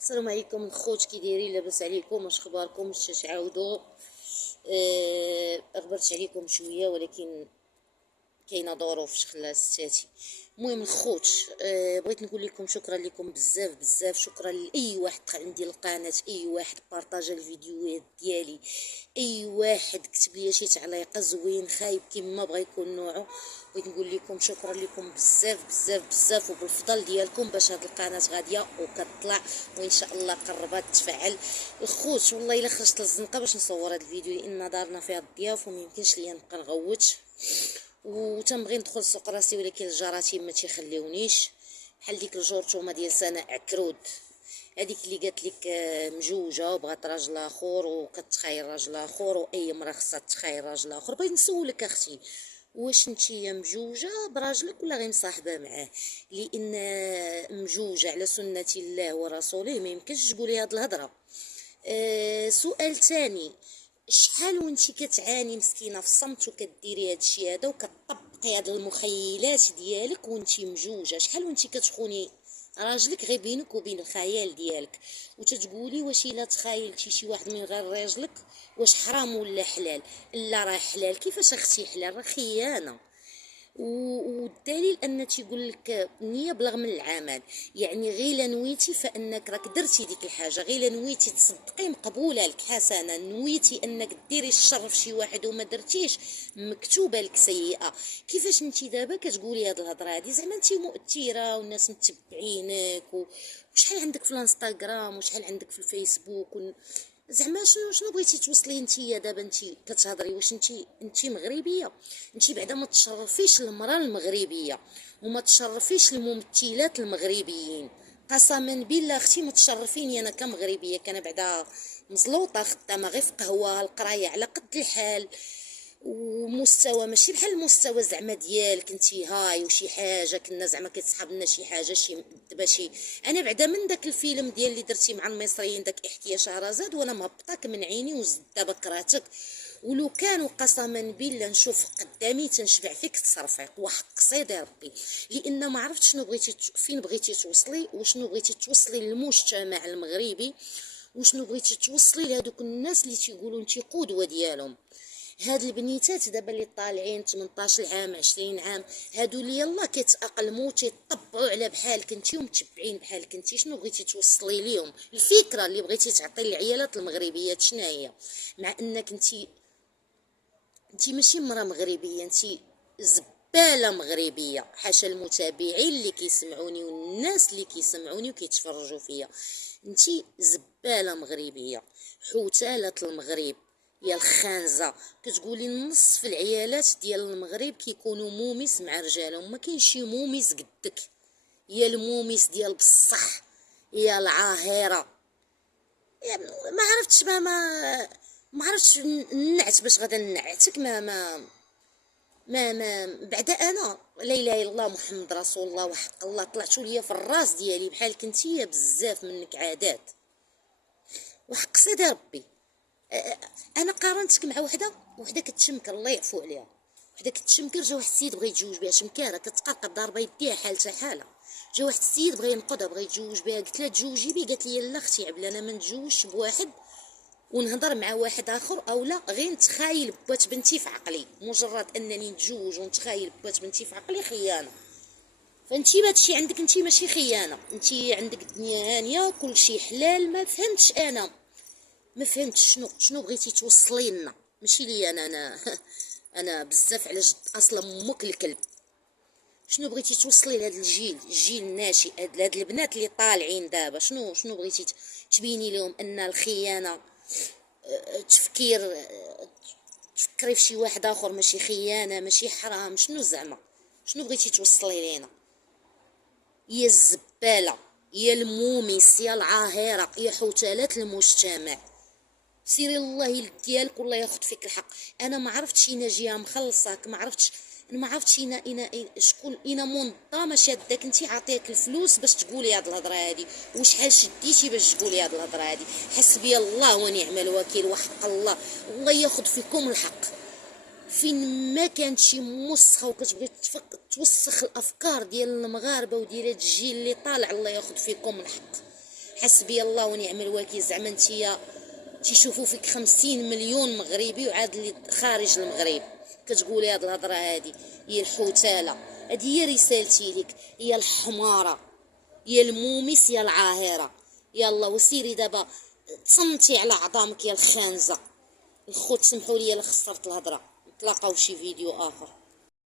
السلام عليكم الخوت، كي دايرين؟ لاباس عليكم؟ واش اخباركم؟ واش تعاودوا؟ غبرت عليكم شويه ولكن كاينه ظروف شخلات ستاتي. المهم الخوت، بغيت نقول لكم شكرا لكم بزاف بزاف. شكرا لاي واحد دخل عندي القناه، اي واحد بارطاجا الفيديوهات ديالي، اي واحد كتب لي شي تعليق زوين خايب كيما بغى يكون نوعه. بغيت نقول لكم شكرا لكم بزاف بزاف بزاف، وبالفضل ديالكم باش هاد القناه غاديه وكتطلع، وان شاء الله قربت تفعل. الخوت والله الا خرجت للزنقه باش نصور هاد الفيديو لان دارنا فيها الضياف وميمكنش ليا نبقى نغوت، وتنبغي ندخل سوق راسي ولكن الجراثيم ما تيخليونيش. بحال ديك الجورتومه ديال سناء عكرود، هذيك اللي قالت لك مجوجه وبغات راجل اخر وكتخايل راجل اخر، واي مراه خصها تخايل راجل اخر. بغيت نسولك اختي، واش نتيا مجوجه براجلك ولا غير مصاحبه معاه؟ لان مجوجه على سنه الله ورسوله ما يمكنش تقولي هاد الهضره. سؤال تاني، شحال وانتي كتعاني مسكينه في الصمت وكديري هادشي هذا وكتطبقي هاد المخيلات ديالك وانتي مجوجه؟ شحال وانتي كتخوني راجلك غير بينك وبين الخيال ديالك وتتقولي واش الا تخايلتي شي واحد من غير راجلك واش حرام ولا حلال؟ لا راه حلال. كيفاش اختي حلال؟ راه خيانه. والدليل ان تيقول لك النيه بلغ من العمل، يعني غير لا نويتي فانك راك درتي ديك الحاجه، غير لا نويتي تصدقي مقبوله لك حسنه، نويتي انك ديري الشر في شي واحد وما درتيش مكتوبه لك سيئه. كيفاش انت دابا كتقولي هاد الهضره هادي؟ زعما انت مؤثره والناس متبعينك وشحال عندك في الانستغرام وشحال عندك في الفيسبوك زعما شنو بغيتي توصلي نتيا دابا؟ نتي كتهضري واش نتي مغربيه؟ نتي بعدا ما تشرفيش المراه المغربيه وما تشرفيش الممثلات المغربيين. قسما بالله اختي ما تشرفيني انا كمغربيه، كان بعدا مزلوطه خدامه غير في قهوه القرايه على قد الحال، ومستوى ماشي بحال المستوى زعما ديالك انتي هاي وشي حاجه كنا زعما كيتصحاب لنا شي حاجه شي دابا شي. انا بعدا من داك الفيلم ديال اللي درتي مع المصريين داك احكي يا شهرزاد وانا مهبطاك من عيني وزد دابا كرهتك. ولو كانوا قسما بالله نشوف قدامي تنشبع فيك تصرفيق وحق صيدي ربي، لان ما عرفت شنو بغيتي فين بغيتي توصلي وشنو بغيتي توصلي للمجتمع المغربي وشنو بغيتي توصلي لهذوك الناس اللي تيقولوا انتي قدوه ديالهم. هاد البنيتات دابا اللي طالعين 18 عام 20 عام، هادو اللي يلا كيتاقلموا تيطبعوا على بحالك انتي ومتبعين بحالك انتي، شنو بغيتي توصلي ليهم؟ الفكره اللي بغيتي تعطي للعيالات المغربيات شنو هي؟ مع انك انتي ماشي مرا مغربيه، انتي زباله مغربيه. حاشا المتابعين اللي كيسمعوني والناس اللي كيسمعوني وكيتفرجوا فيا، انتي زباله مغربيه، حوتاله المغرب يا الخانزه. كتقولي نصف العيالات ديال المغرب كيكونوا مومس مع رجالهم، ما كاينش شي مومس قدك يا المومس ديال بصح يا العاهره. ما عرفتش ما عرفتش نعت باش غادا نعتك ما بعدا انا لا اله الا الله محمد رسول الله وحق الله طلعتوا ليا في الراس ديالي بحال كنتي بزاف منك عادات وحق سيدي ربي. انا قارنتك مع وحده كتشمكر الله يعفو عليها، وحده كتشمكر. جا واحد السيد بغى يتزوج بها شمكاره كتقرقر ضاربه يديها حالتها حاله. جا واحد السيد بغى ينقضها بغى يتزوج بها، قلت لها تزوجي بي؟ قالت لي لا اختي عبله انا ما نتزوجش بواحد ونهضر مع واحد اخر او لا غير نتخايل بوات بنتي في عقلي. مجرد انني نتزوج ونتخايل بوات بنتي في عقلي خيانه. فانتي هادشي عندك انتي ماشي خيانه، انتي عندك الدنيا هانيه كل شيء حلال. ما فهمتش انا، ما فهمتش شنو بغيتي توصلي لنا؟ ماشي لي انا انا بزاف على جد اصلا امك الكلب. شنو بغيتي توصلي لهذا الجيل الناشئ، هاد البنات اللي طالعين دابا؟ شنو بغيتي تبيني لهم؟ ان الخيانه تفكير، تفكري في شي واحد اخر ماشي خيانه ماشي حرام؟ شنو زعما شنو بغيتي توصلي لينا؟ يا الزباله يا المومس يا العاهره يا حوتالات المجتمع، سيري الله ديالك والله ياخذ فيك الحق. انا ما عرفتش انا جهه مخلصاك، ما عرفتش انا ما عرفتش انا شكون انا منظمه شاداك انت عطيك الفلوس باش تقولي هاد الهضره هادي، وشحال شديتي باش تقولي هاد الهضره هادي؟ حسبي الله ونعم الوكيل وحق الله، والله ياخذ فيكم الحق. فين ما كانت شي موسخه وكتبغي توسخ الافكار ديال المغاربه وديال هاد الجيل اللي طالع، الله ياخذ فيكم الحق. حسبي الله ونعم الوكيل. زعما نتيا تيشوفوا فيك 50 مليون مغربي وعاد اللي خارج المغرب كتقولي هاد الهضره هادي. هي الحوتاله، هادي هي رسالتي ليك، هي الحماره، يا المومس يا العاهره. يلا وسيري دابا تصنتي على عظامك يا الخانزه. الخوت سمحوا لي الا خسرت الهضره. نتلاقاو في شي فيديو اخر.